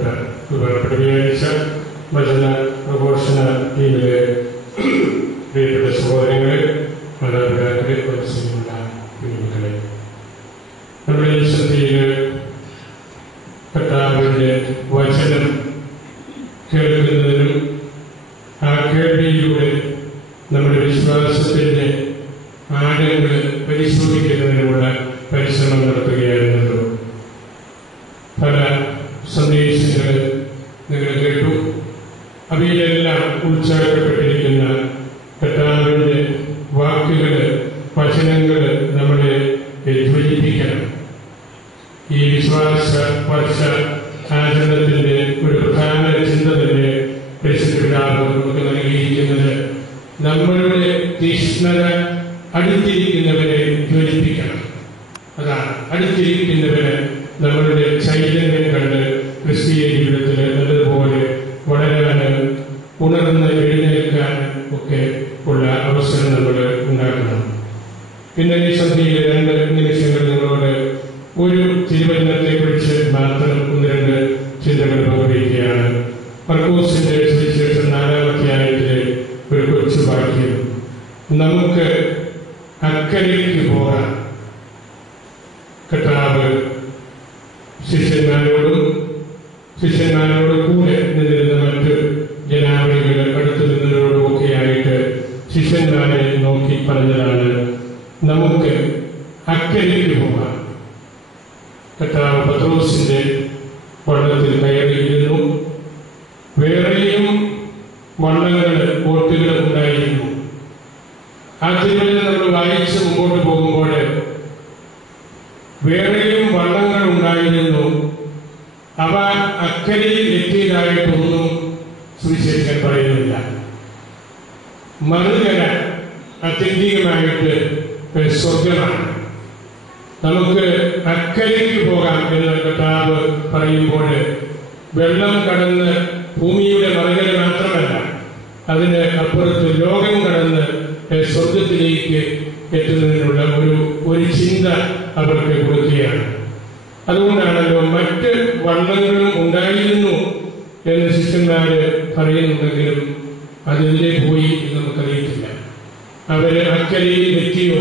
വ്യാഴാഴ്ച വചന പ്രഘോഷണ ടീമിലെ പ്രിയപ്പെട്ട സഹോദരങ്ങളെ, മാതാപിതാക്കളെ, കുഞ്ഞുങ്ങളെ, നമ്മുടെ ഈ സന്ധ്യയിൽ കർത്താവിന്റെ വചനം കേൾക്കുന്നതിനും ആ കേൾവിയിലൂടെ നമ്മുടെ വിശ്വാസത്തിന്റെ ആഴങ്ങൾ പരിശോധിക്കുന്നതിനുമുള്ള പരിശ്രമം നടത്തുകയായിരുന്നല്ലോ. പല സന്ദേശങ്ങൾ നിങ്ങൾ കേട്ടു. അവയിലെല്ലാം ഉൾച്ചേർക്കപ്പെട്ടിരിക്കുന്ന കർത്താവിന്റെ വാക്കുകൾ, വചനങ്ങൾ നമ്മളെ ജ്വലിപ്പിക്കണം. ഈ വിശ്വാസ വർഷ ആചരണത്തിന്റെ ഒരു പ്രധാന ചിന്ത തന്നെ പരിശുദ്ധപിതാവ് നമുക്ക് നൽകിയിരിക്കുന്നത് നമ്മളുടെ തീഷ്ണത അടുത്തിരിക്കുന്നവരെ ജ്വലിപ്പിക്കണം. അതാണ്, അടുത്തിരിക്കുന്നവരെ നമ്മളുടെ ചൈതന്യം കണ്ട് ക്രിസ്തീയ ജീവിതത്തിൽ നല്ലതുപോലെ വളരാനും ഉണർന്ന് എഴുന്നേൽക്കാനും ഒക്കെ ഉള്ള അവസരം നമ്മൾ ഉണ്ടാക്കണം. പിന്നെ ഈ സന്ധ്യയിലെ 2 നിമിഷങ്ങൾ നിങ്ങളോട് ഒരു തിരുവചനത്തെക്കുറിച്ച് മാത്രം 1-2 ചിന്തകൾ പങ്കുവയ്ക്കുകയാണ്. മർക്കോസിന്റെ സുവിശേഷം 4-ാം അധ്യായത്തിലെ ഒരു കൊച്ചു വാക്യം, നമുക്ക് അക്കരയ്ക്ക് പോകാം. കർത്താവ് ശിഷ്യന്മാരോട് കൂടെ നിന്നിരുന്ന മറ്റ് ജനാവലികൾ അടുത്തു നിന്നവരോടുമൊക്കെയായിട്ട് ശിഷ്യന്മാരെ നോക്കി പറഞ്ഞതാണ്, നമുക്ക് അക്കരയ്ക്ക് പോകാം. കർത്താവ് പത്രോസിന്റെ വള്ളത്തിൽ കയറിയിരുന്നു. വേറെയും വള്ളങ്ങൾ, ബോട്ടുകൾ ഉണ്ടായിരുന്നു. ആ തിരുവചനം നമ്മൾ വായിച്ച് മുമ്പോട്ട് പോകുമ്പോൾ വേറെയും വള്ളങ്ങൾ ഉണ്ടായിരുന്നു. അവ അക്കരയിൽ എത്തിയതായിട്ടൊന്നും സുവിശേഷകൻ പറയുന്നില്ല. മറുകര ആത്യന്തികമായിട്ട് സ്വർഗമാണ്. നമുക്ക് അക്കരയ്ക്ക് പോകാം എന്ന് കർത്താവ് പറയുമ്പോൾ വെള്ളം കടന്ന് ഭൂമിയുടെ മറുകര മാത്രമല്ല, അതിന് അപ്പുറത്ത് ലോകം കടന്ന് സ്വർഗത്തിലേക്ക് എത്തുന്നതിനുള്ള ഒരു ചിന്ത അവർക്ക് കൊടുക്കുകയാണ്. അതുകൊണ്ടാണല്ലോ മറ്റ് വള്ളങ്ങളും ഉണ്ടായിരുന്നു എന്ന് ശിഷ്യന്മാര് പറയുന്നുണ്ടെങ്കിലും അതിലെ പോയി എന്ന് നമുക്കറിയത്തില്ല. അവര് അക്കരയിൽ എത്തിയോ,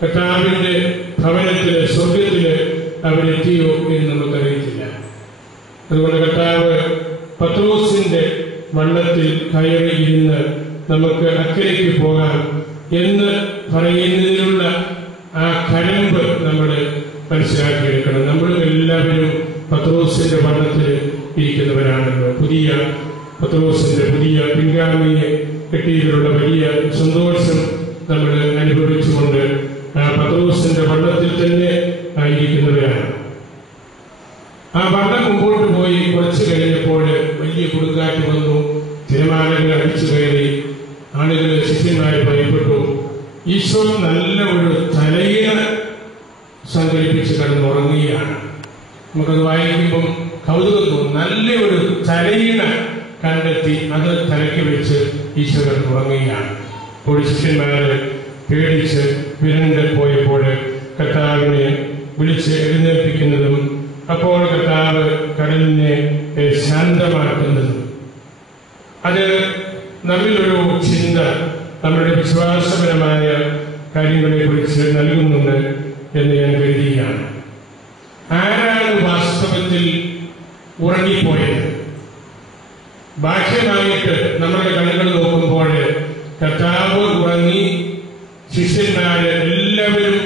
കർത്താവിന്റെ ഭവനത്തില്, സ്വർഗത്തില് അവരെത്തിയോ എന്ന് നമുക്കറിയത്തില്ല. അതുകൊണ്ട് കർത്താവ് പത്രോസിന്റെ വള്ളത്തിൽ കയറി ഇരുന്ന് നമുക്ക് അക്കരയ്ക്ക് പോകാം എന്ന് പറയുന്നതിനുള്ള ആ കരമ്പ് നമ്മൾ മനസ്സിലാക്കിയെടുക്കണം. നമ്മൾ എല്ലാവരും പത്രോസിന്റെ വള്ളത്തിൽ ഇരിക്കുന്നവരാണല്ലോ. പത്രോസിന്റെ പുതിയ പിൻഗാമിയെ കിട്ടിയതിലുള്ള വലിയ സന്തോഷം നമ്മൾ അനുഭവിച്ചുകൊണ്ട് ആ പത്രോസിന്റെ വള്ളത്തിൽ തന്നെ ആയിരിക്കുന്നവരാണ്. ആ വള്ളം മുമ്പോട്ട് പോയി കുറച്ചു കഴിഞ്ഞപ്പോൾ വലിയ കൊടുങ്കാറ്റ് വന്നു. തിരമാലകൾ അടിച്ചു കയറി. ആളുകൾ, ശിഷ്യന്മാരെ ഭയപ്പെട്ടു. ഈശോ നല്ല ഒരു തലയിണ സങ്കല്പിച്ച് കിടന്നുറങ്ങുകയാണ്. നമുക്കത് വായിക്കുമ്പം കൗതുകം തോന്നും. നല്ല ഒരു തലയിണ കണ്ടെത്തി അത് തലയ്ക്ക് വെച്ച് ഈശോ കിടന്നുറങ്ങുകയാണ്. അപ്പോൾ ശിഷ്യന്മാരെ പേടിച്ച് വിരണ്ട് പോയപ്പോൾ കർത്താവിനെ വിളിച്ച് എഴുന്നേൽപ്പിക്കുന്നതും അപ്പോൾ കർത്താവ് കടലിനെ ശാന്തമാക്കുന്നതും അത് നമ്മിലൊരു ചിന്ത, നമ്മുടെ വിശ്വാസപരമായ കാര്യങ്ങളെ കുറിച്ച് നൽകുന്നുണ്ട് എന്ന് ഞാൻ കരുതുകയാണ്. ആരാണ് വാസ്തവത്തിൽ ഉറങ്ങിപ്പോയത്? ബാഹ്യമായിട്ട് നമ്മുടെ കണ്ണുകൾ നോക്കുമ്പോൾ കർത്താവ് ഉറങ്ങി, ശിഷ്യന്മാര് എല്ലാവരും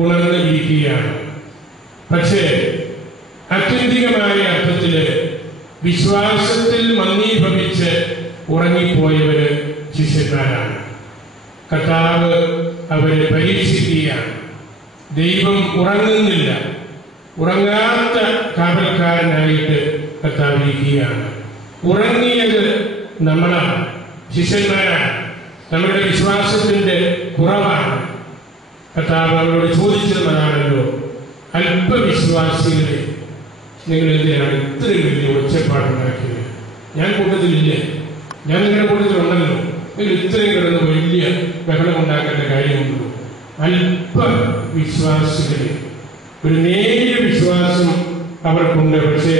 ഉണർന്ന് ഇരിക്കുകയാണ്. പക്ഷേ ആത്യന്തികമായ അർത്ഥത്തില് വിശ്വാസത്തിൽ മന്ദീഭവിച്ച് ഉറങ്ങിപ്പോയവര് ശിഷ്യന്മാരാണ്. കർത്താവ് അവരെ പരീക്ഷിക്കുകയാണ്. ദൈവം ഉറങ്ങുന്നില്ല. ഉറങ്ങാത്ത കാവൽക്കാരനായിട്ട് കർത്താവ് ഇരിക്കുകയാണ്. ഉറങ്ങിയത് നമ്മളാണ്, ശിഷ്യന്മാരാണ്. നമ്മുടെ വിശ്വാസത്തിന്റെ കുറവാണ്. കർത്താവ് അവരോട് ചോദിച്ചതും അതാണല്ലോ, അല്പവിശ്വാസികളെ നിങ്ങൾ എന്തിനാണ് ഇത്രയും വലിയ ഒച്ചപ്പാടുണ്ടാക്കിയത്? ഞാൻ കൂട്ടത്തിലില്ലേ? ഞാൻ നിങ്ങളുടെ കൂട്ടത്തിലുണ്ടല്ലോ. നിങ്ങൾ ഇത്രയും കിടന്ന് വലിയ ബഹളം ഉണ്ടാക്കേണ്ട കാര്യമുണ്ടോ? അല്പവിശ്വാസികളെ, ഒരു നേരിയ വിശ്വാസം അവർക്കുണ്ട്. പക്ഷേ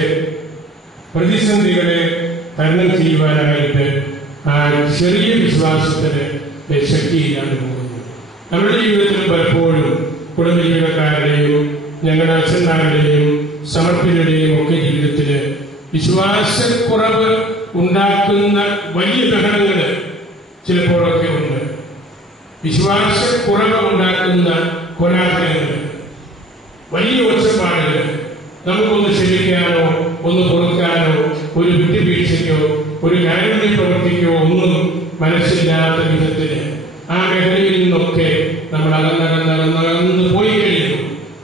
പ്രതിസന്ധികളെ തരണം ചെയ്യുവാനായിട്ട് ആ ചെറിയ വിശ്വാസത്തിന് ശക്തിയില്ലാതെ പോകുന്നു. നമ്മുടെ ജീവിതത്തിൽ പലപ്പോഴും കുടുംബ ജീവനക്കാരുടെയും ഞങ്ങളുടെ അച്ഛന്മാരുടെയും സമർപ്പിതരുടെയും ഒക്കെ ജീവിതത്തിൽ വിശ്വാസക്കുറവ് ഉണ്ടാക്കുന്ന വലിയ ബഹളങ്ങൾ ചിലപ്പോഴൊക്കെ ഉണ്ട്. വിശ്വാസക്കുറവ് ഉണ്ടാക്കുന്ന കോലാഹലങ്ങൾ, വലിയ ഒച്ചപ്പാടുകൾ, നമുക്കൊന്ന് ക്ഷമിക്കാനോ ഒന്ന് പൊറുക്കാനോ ഒരു വിട്ടുവീഴ്ചയ്ക്കോ ഒരു കാരുണ്യ പ്രവർത്തിക്കോ ഒന്നും മനസ്സില്ലാത്ത വിധത്തിന് ആ മേഖലയിൽ നിന്നൊക്കെ നമ്മൾ അകന്നകന്ന് പോയി കഴിയുന്നു.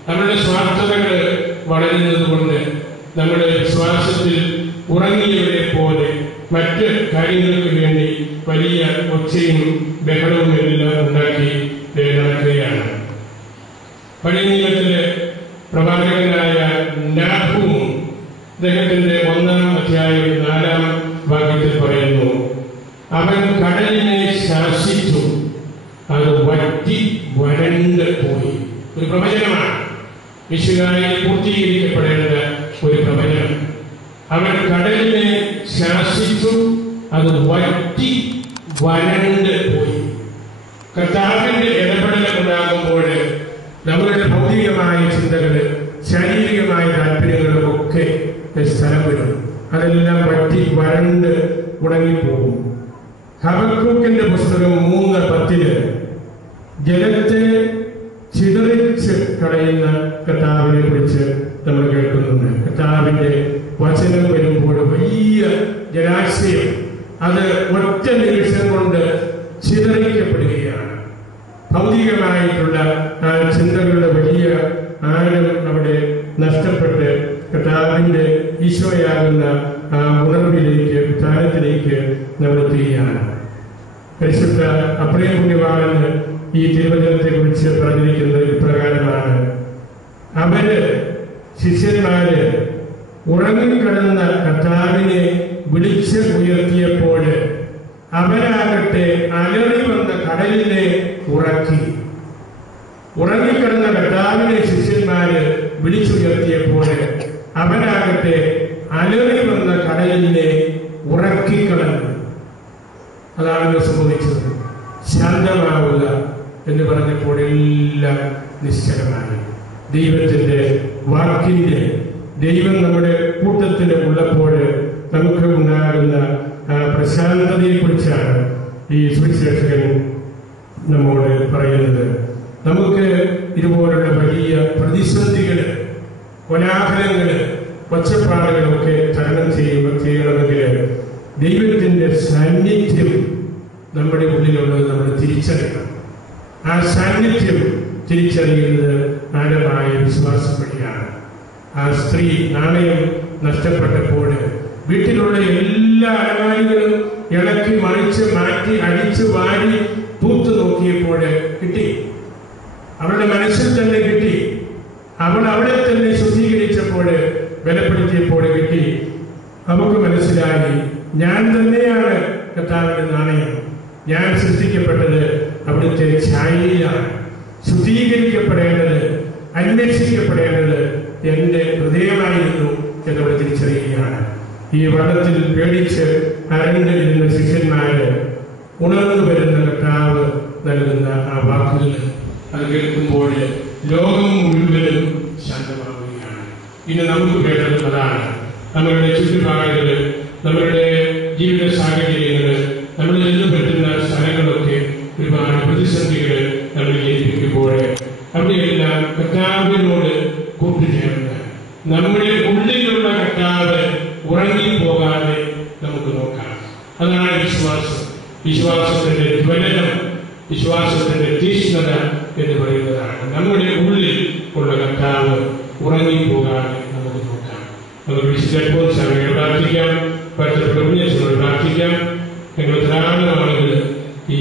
നമ്മുടെ സ്വാർത്ഥതകൾ വളരുന്നത് കൊണ്ട് നമ്മുടെ വിശ്വാസത്തിൽ ഉറങ്ങിയവരെ പോലെ മറ്റ് കാര്യങ്ങൾക്ക് വേണ്ടി വലിയ ഒച്ചയും ബഹളവും എല്ലാം ഉണ്ടാക്കി നടക്കുകയാണ്. പഴയ നിയമത്തിലെ പ്രവാചകനായ നാഹൂം അദ്ദേഹത്തിന്റെ 1-ാം അധ്യായം 4-ാം വാക്യത്തിൽ പറയുന്നു, അവൻ കടലിനെ ശാസിച്ചു, അത് വറ്റി വരണ്ട് പോയി. ഒരു പ്രവചനമാണ്, മിശിഹായിൽ പൂർത്തീകരിക്കപ്പെടേണ്ട ഒരു പ്രവചനം. അവൻ കടലിനെ ശാസിച്ചു, അത് വറ്റി വരണ്ട് പോയി. കർത്താവിന്റെ ഇടപെടൽ ഉണ്ടാകുമ്പോൾ നമ്മളുടെ ഭൗതികമായ ചിന്തകള്, ശാരീരികമായ താല്പര്യങ്ങളും ഒക്കെ സ്ഥലം വരും. അതെല്ലാം വറ്റി വരണ്ട് ഉണങ്ങിപ്പോകും. ഹബക്കൂക്കിന്റെ പുസ്തകം 3:10 ജലത്തെ ചിതറിച്ച് കളയുന്ന കർത്താവിനെ കുറിച്ച് നമ്മൾ കേൾക്കുന്നുണ്ട്. കർത്താവിന്റെ വചനം വരുമ്പോൾ വലിയ ജലാശയം അത് ഒറ്റ നിമിഷം കൊണ്ട് ചിതറിക്കപ്പെടുകയാണ്. ഭൗതികമായിട്ടുള്ള ആ ചിന്തകളുടെ വലിയ ആഴം അവിടെ നഷ്ടപ്പെട്ട് കർത്താവിന്റെ ഈശോയാകുന്ന ആ ഉണർവിലേക്ക്, സ്ഥാനത്തിലേക്ക് നമ്മൾ എത്തുകയാണ്. പരിശുദ്ധ അപ്രിയം പുണ്യവാളന് ഈ തിരുവചനത്തെ കുറിച്ച് പറഞ്ഞിരിക്കുന്നത് ഇപ്രകാരമാണ്: അവര് ശിഷ്യന്മാര് ഉറങ്ങിക്കിടന്ന കർത്താവിനെ വിളിച്ച് ഉയർത്തിയപ്പോൾ അവരാകട്ടെ അലറി വന്ന കടലിനെ ഉറക്കി. ഉറങ്ങിക്കിടന്ന കർത്താവിനെ ശിഷ്യന്മാര് വിളിച്ചുയർത്തിയപ്പോൾ അവരാകട്ടെ അലറി വന്ന കടലിനെ ഉറക്കിക്കളഞ്ഞു. അതാണ് സംഭവിച്ചത്. ശാന്തമാവുക എന്ന് പറഞ്ഞപ്പോൾ എല്ലാം നിശ്ചലമായി. ദൈവത്തിന്റെ വാക്കിന്റെ, ദൈവം നമ്മുടെ കൂട്ടത്തിൽ ഉള്ളപ്പോൾ നമുക്ക് ഉണ്ടാകുന്ന പ്രശാന്തതയെ കുറിച്ചാണ് ഈ സുവിശേഷകൻ നമ്മോട് പറയുന്നത്. നമുക്ക് ഇതുപോലുള്ള വലിയ പ്രതിസന്ധികള്, കോലാഹലങ്ങള്, ഒച്ചപ്പാടുകളൊക്കെ തരണം ചെയ്യണമെങ്കിൽ ദൈവത്തിന്റെ സാന്നിധ്യം നമ്മുടെ ഉള്ളിലുള്ളത് നമ്മൾ തിരിച്ചറിയണം. ആ സാന്നിധ്യം തിരിച്ചറിയുന്നത് ആഴമായ വിശ്വാസം വഴിയാണ്. ആ സ്ത്രീ നാണയം നഷ്ടപ്പെട്ടപ്പോൾ വീട്ടിലുള്ള എല്ലാ അലമാരികളും ഇളക്കി മറിച്ച് മാറ്റി അടിച്ചു വാരി തൂത്തു നോക്കിയപ്പോൾ കിട്ടി. അവളുടെ മനസ്സിൽ തന്നെ കിട്ടി. അവൾ അവിടെ തന്നെ ശുദ്ധീകരിച്ചപ്പോൾ, ബലപ്പെടുത്തിയപ്പോൾ കിട്ടി. നമുക്ക് മനസ്സിലായി, ഞാൻ തന്നെയാണ് കർത്താവിന്റെ നാണയം. ഞാൻ സൃഷ്ടിക്കപ്പെട്ടത് അവിടുത്തെ ഛായയിലാണ്. ശുദ്ധീകരിക്കപ്പെടേണ്ടത്, അന്വേഷിക്കപ്പെടേണ്ടത് എന്റെ ഹൃദയമായിരുന്നു എന്നവിടെ തിരിച്ചറിയുകയാണ്. ഈ വെള്ളത്തിൽ പേടിച്ച് അരണ്ടിരുന്ന ശിഷ്യന്മാര് ഉണർന്നു വരുന്ന കർത്താവ് നൽകുന്ന ആ വാക്കുകൾ അത് കേൾക്കുമ്പോൾ ലോകം മുഴുവനും ശാന്തമാവുകയാണ്. ഇന്ന് നമുക്ക് വേണ്ടത് അതാണ്. നമ്മളുടെ ചുറ്റുപാടുകള്, നമ്മളുടെ ജീവിത സാഹചര്യങ്ങള്, നമ്മൾ ചെന്ന് പറ്റുന്ന സ്ഥലങ്ങളൊക്കെ ഒരുപാട് പ്രതിസന്ധികൾ നമ്മൾ ജയിപ്പിക്കുമ്പോൾ അവിടെയെല്ലാം കർത്താവിനോട് കൂട്ടുചേർന്ന് നമ്മുടെ ഉള്ളിലുള്ള കർത്താവ് ഉറങ്ങിപ്പോകാതെ നമുക്ക് നോക്കാം. അതാണ് വിശ്വാസം. വിശ്വാസത്തിന്റെ ജ്വലനം, വിശ്വാസത്തിന്റെ തീഷ്ണത എന്ന് പറയുന്നതാണ്. നമ്മുടെ ഉള്ളിൽ ഉള്ള കർത്താവ് ഉറങ്ങിപ്പോകാതെ നമുക്ക് നോക്കാം. നമുക്ക് വിശുദ്ധ സമയം പ്രാർത്ഥിക്കാം, പ്രാർത്ഥിക്കാം. ഞങ്ങൾ ധാരാളം ആളുകൾ ഈ